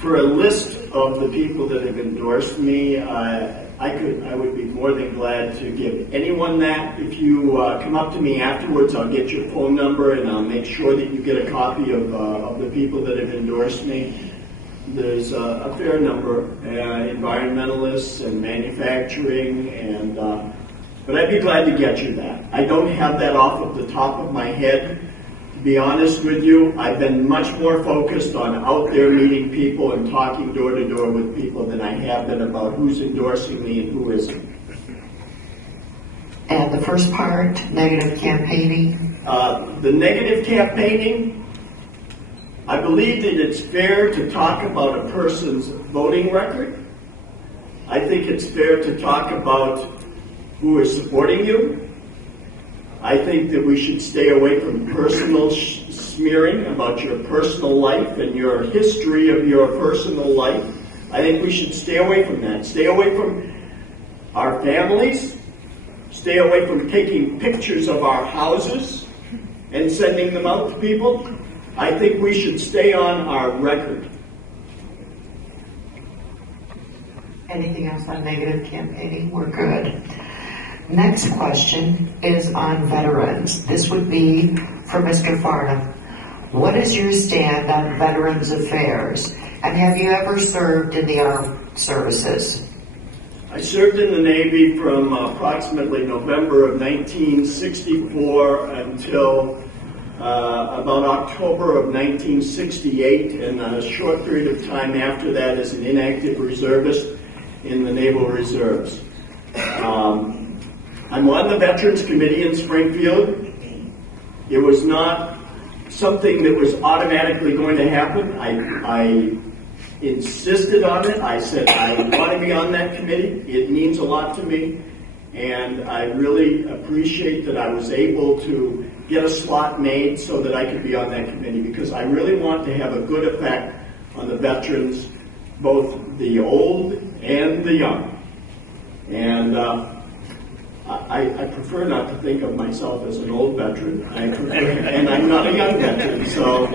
For a list of the people that have endorsed me, I would be more than glad to give anyone that. If you come up to me afterwards, I'll get your phone number and I'll make sure that you get a copy of the people that have endorsed me. There's a fair number, environmentalists and manufacturing, and but I'd be glad to get you that. I don't have that off of the top of my head. To be honest with you, I've been much more focused on out there meeting people and talking door to door with people than I have been about who's endorsing me and who isn't. And the first part, negative campaigning? The negative campaigning, I believe that it's fair to talk about a person's voting record. I think it's fair to talk about who is supporting you. I think that we should stay away from personal smearing about your personal life and your history of your personal life. I think we should stay away from that. Stay away from our families. Stay away from taking pictures of our houses and sending them out to people. I think we should stay on our record. Anything else on negative campaigning? We're good. Next question is on veterans. This would be for Mr. Farnham. What is your stand on Veterans Affairs? And have you ever served in the armed services? I served in the Navy from approximately November of 1964 until about October of 1968, and a short period of time after that as an inactive reservist in the Naval Reserves. I'm on the Veterans Committee in Springfield. It was not something that was automatically going to happen. I insisted on it. I said, I want to be on that committee. It means a lot to me. And I really appreciate that I was able to get a slot made so that I could be on that committee, because I really want to have a good effect on the veterans, both the old and the young. And I prefer not to think of myself as an old veteran, and I'm not a young veteran. So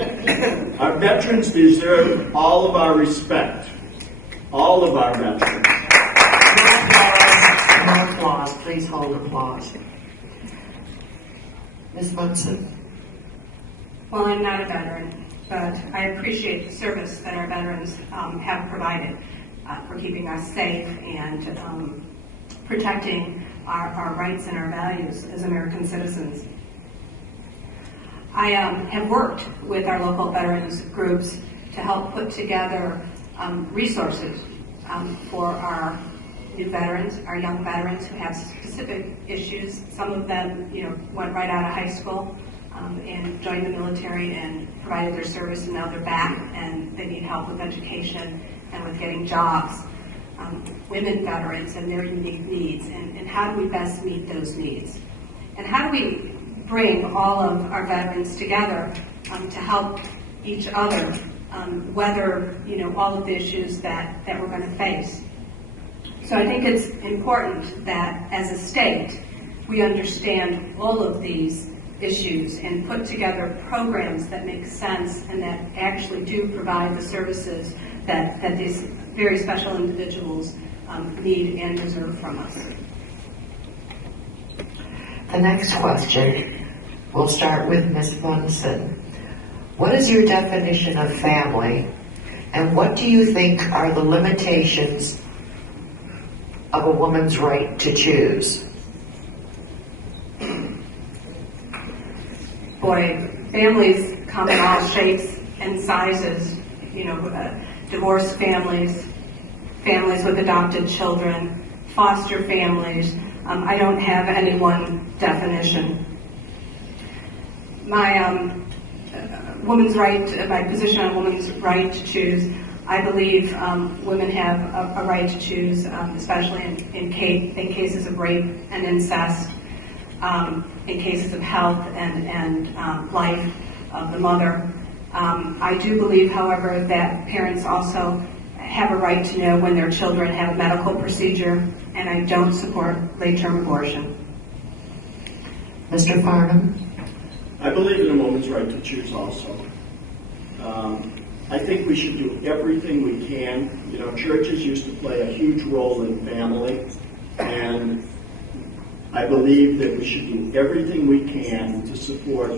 our veterans deserve all of our respect, all of our veterans. No applause. Please hold applause. Ms. Munson. Well, I'm not a veteran, but I appreciate the service that our veterans have provided for keeping us safe and protecting our rights and our values as American citizens. I have worked with our local veterans groups to help put together resources for our new veterans, our young veterans who have specific issues. Some of them, went right out of high school and joined the military and provided their service, and now they're back and they need help with education and with getting jobs. Women veterans and their unique needs, and how do we best meet those needs? And how do we bring all of our veterans together to help each other weather, all of the issues that we're going to face? So I think it's important that as a state, we understand all of these issues and put together programs that make sense and that actually do provide the services that these very special individuals need and deserve from us. The next question, we'll start with Ms. Munson. What is your definition of family, and what do you think are the limitations of a woman's right to choose? Boy, families come in all shapes and sizes, divorced families, families with adopted children, foster families. I don't have any one definition. My my position on women's right to choose, I believe women have a right to choose, especially in cases of rape and incest, in cases of health and life of the mother. I do believe, however, that parents also have a right to know when their children have a medical procedure, and I don't support late-term abortion. Mr. Farnham? I believe in a woman's right to choose also. I think we should do everything we can. You know, churches used to play a huge role in family, and I believe that we should do everything we can to support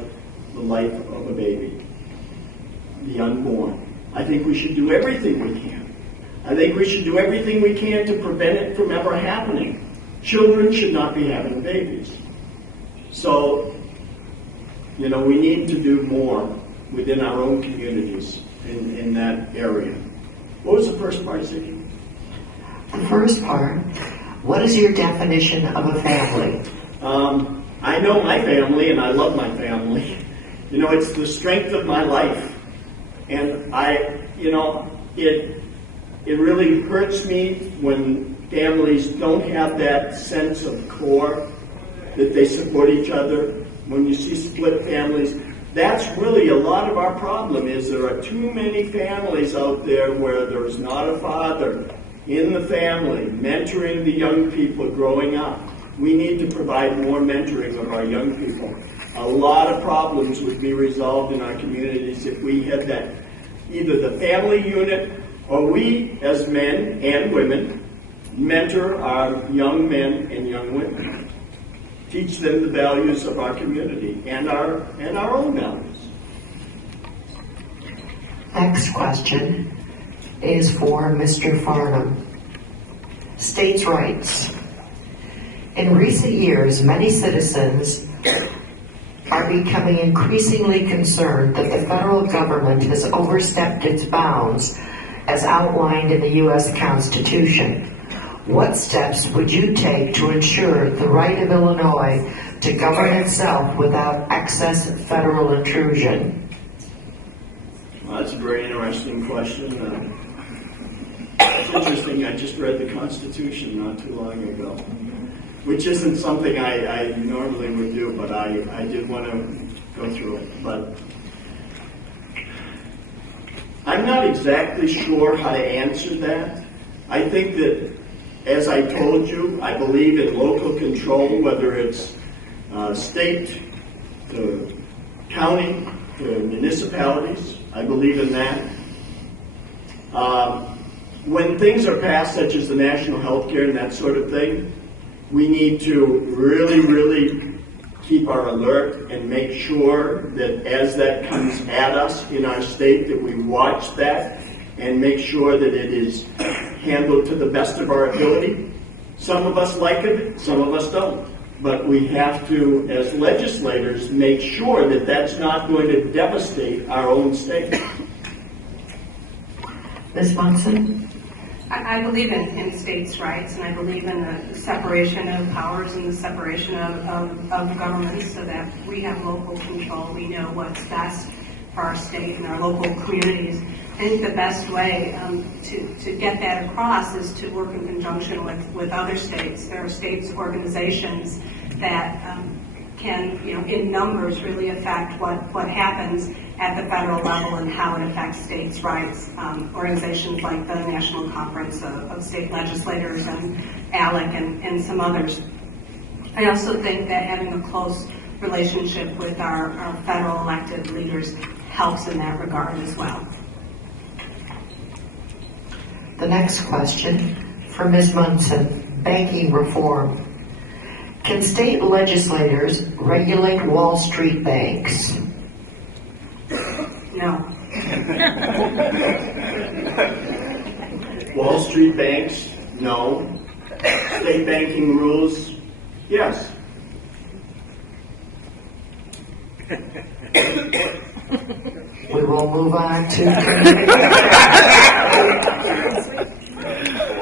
the life of a baby, the unborn. I think we should do everything we can. I think we should do everything we can to prevent it from ever happening. Children should not be having babies. So, you know, we need to do more within our own communities in that area. What was the first part, Ziggy? The first part, what is your definition of a family? I know my family, and I love my family. You know, it's the strength of my life. And it really hurts me when families don't have that sense of core, that they support each other. When you see split families, that's really a lot of our problem, is there are too many families out there where there's not a father in the family mentoring the young people growing up. We need to provide more mentoring of our young people. A lot of problems would be resolved in our communities if we had that, either the family unit or we as men and women mentor our young men and young women. Teach them the values of our community and our own values. Next question is for Mr. Farnham. States' rights. In recent years, many citizens are becoming increasingly concerned that the federal government has overstepped its bounds as outlined in the U.S. Constitution. What steps would you take to ensure the right of Illinois to govern itself without excess federal intrusion? Well, that's a very interesting question. It's interesting, I just read the Constitution not too long ago, which isn't something I normally would do, but I did want to go through it. But I'm not exactly sure how to answer that. I think that, as I told you, I believe in local control, whether it's state to county to municipalities. I believe in that. When things are passed, such as the national health care and that sort of thing, we need to really, really keep our alert and make sure that as that comes at us in our state, that we watch that and make sure that it is handled to the best of our ability. Some of us like it, some of us don't. But we have to, as legislators, make sure that that's not going to devastate our own state. Ms. Munson? I believe in states' rights, and I believe in the separation of powers and the separation of government, so that we have local control. We know what's best for our state and our local communities. I think the best way to get that across is to work in conjunction with other states. There are states organizations that can, in numbers, really affect what happens at the federal level and how it affects states' rights. Organizations like the National Conference of State Legislators and ALEC and some others. I also think that having a close relationship with our federal elected leaders helps in that regard as well. The next question for Ms. Munson, banking reform. Can state legislators regulate Wall Street banks? No. Wall Street banks? No. State banking rules? Yes. We will move on to